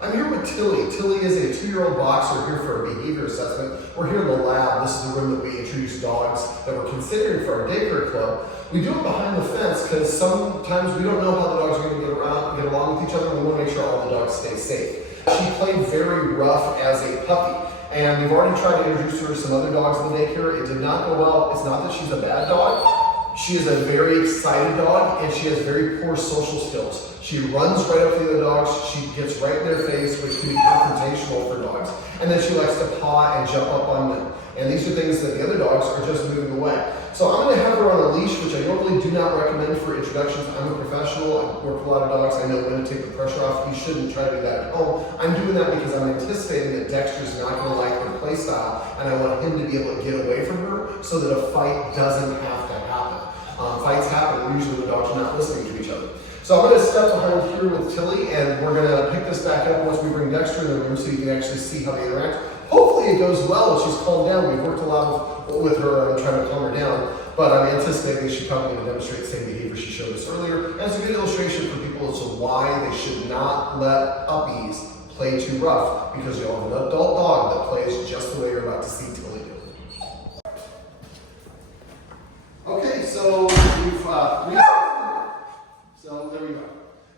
I'm here with Tilly. Tilly is a 2-year-old boxer here for a behavior assessment. We're here in the lab. This is the room that we introduce dogs that we're considering for our daycare club. We do it behind the fence because sometimes we don't know how the dogs are going to get along with each other. We want to make sure all the dogs stay safe. She played very rough as a puppy, and we've already tried to introduce her to some other dogs in the daycare. It did not go well. It's not that she's a bad dog. She is a very excited dog, and she has very poor social skills. She runs right up to the other dogs. She gets right in their face, which can be confrontational for dogs. And then she likes to paw and jump up on them. And these are things that the other dogs are just moving away. So I'm going to have her on a leash, which I normally do not recommend for introductions. I'm a professional. I work with a lot of dogs. I know when to take the pressure off. You shouldn't try to do that at home. I'm doing that because I'm anticipating that Dexter's not going to like her play style, and I want him to be able to get away from her so that a fight doesn't have to happen. Fights happen usually when dogs are not listening to each other. So I'm going to step behind here with Tilly, and we're going to pick this back up once we bring Dexter in the room so you can actually see how they interact. Hopefully it goes well. She's calmed down. We've worked a lot with her and trying to calm her down, but I'm anticipating she's probably going to demonstrate the same behavior she showed us earlier. And it's a good illustration for people as to why they should not let puppies play too rough, because you'll have an adult dog that plays just the way you're about to see Tilly do. Okay, so we've so there we go.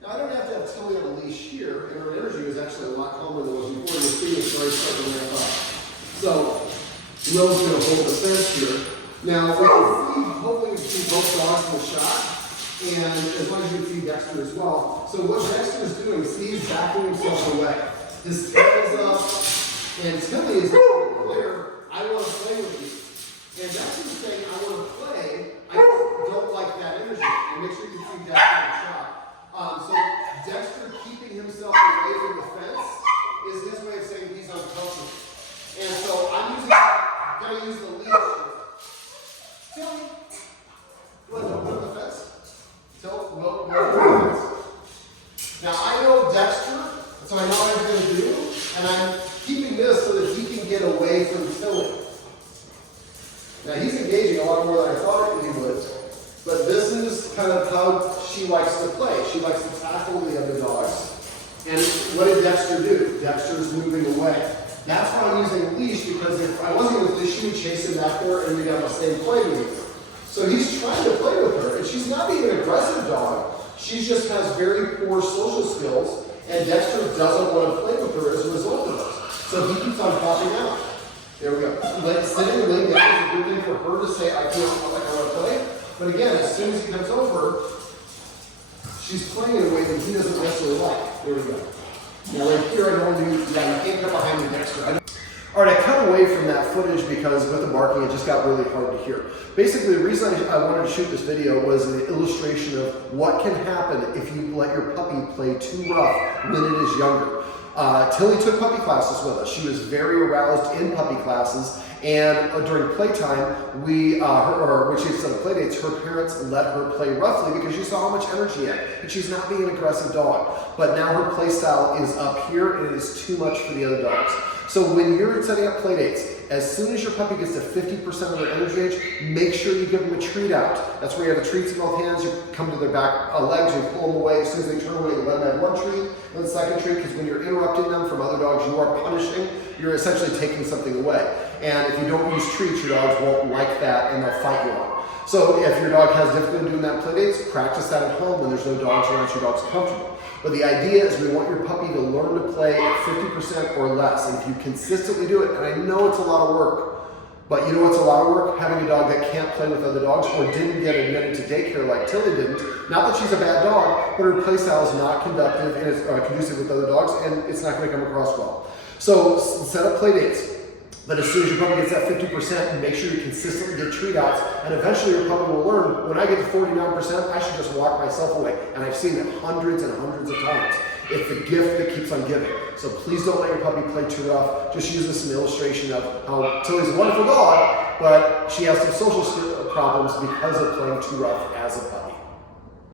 Now I don't have to have Tilly on a leash here, and her energy is actually a lot calmer than it was before. You're seeing it's already starting to ramp up. So Will's going to hold the fence here. Now we can see, hopefully we can see both dogs in the shot, and as long as you can see Dexter as well. So what Dexter is doing, see, he's backing himself away. His tail's up, and Tilly is clear, I want to play with you. And Dexter's saying, I want to play, I don't like that energy. And make sure you can see Dexter in the shot. So Dexter keeping himself away from the fence is his way of saying he's uncomfortable. And so I'm going to use the leash here. Tilly, what, don't put on the fence? Tilly, well, the fence. Now I know Dexter, so I know what I'm going to do, and I'm keeping this so that he can get away from Tilly. Now he's engaging a lot more than I thought he would, but this is kind of how she likes to play. She likes to tackle the other dogs. And what did Dexter do? Dexter's moving away. That's why I'm using a leash, because if I wasn't with this, she would chase him back there and we'd have the same play with her. So he's trying to play with her, and she's not being an aggressive dog. She just has very poor social skills, and Dexter doesn't want to play with her as a result of it. So he keeps on popping out. There we go. Sitting and laying down is a good thing for her to say, I feel like I want to play. But again, as soon as he comes over, she's playing in a way that he doesn't necessarily like. There we go. Now right here, I don't want to do, yeah, you can't come behind me, Dexter. All right, I cut away from that footage because with the barking, it just got really hard to hear. Basically, the reason I wanted to shoot this video was an illustration of what can happen if you let your puppy play too rough when it is younger. Tilly took puppy classes with us. She was very aroused in puppy classes, and during playtime, when she was at play dates, her parents let her play roughly because she saw how much energy she had, and she's not being an aggressive dog. But now her play style is up here, and it is too much for the other dogs. So when you're setting up play dates, as soon as your puppy gets to 50% of their energy age, make sure you give them a treat out. That's where you have the treats in both hands. You come to their back legs, you pull them away. As soon as they turn away, you let them have one treat, and the second treat, because when you're interrupting them from other dogs, you are punishing. You're essentially taking something away. And if you don't use treats, your dogs won't like that, and they'll fight you on it. So if your dog has difficulty doing that in play dates, practice that at home when there's no dogs around, so your dog's comfortable. But the idea is we want your puppy to learn to play at 50% or less. And if you consistently do it, and I know it's a lot of work, but you know what's a lot of work? Having a dog that can't play with other dogs or didn't get admitted to daycare like Tilly didn't. Not that she's a bad dog, but her play style is not conductive and is conducive with other dogs, and it's not going to come across well. So set up play dates. But as soon as your puppy gets that 50%, make sure you consistently get treat outs, and eventually your puppy will learn, when I get to 49%, I should just walk myself away. And I've seen it hundreds and hundreds of times. It's the gift that keeps on giving. So please don't let your puppy play too rough. Just use this as an illustration of how Tilly's a wonderful dog, but she has some social problems because of playing too rough as a puppy.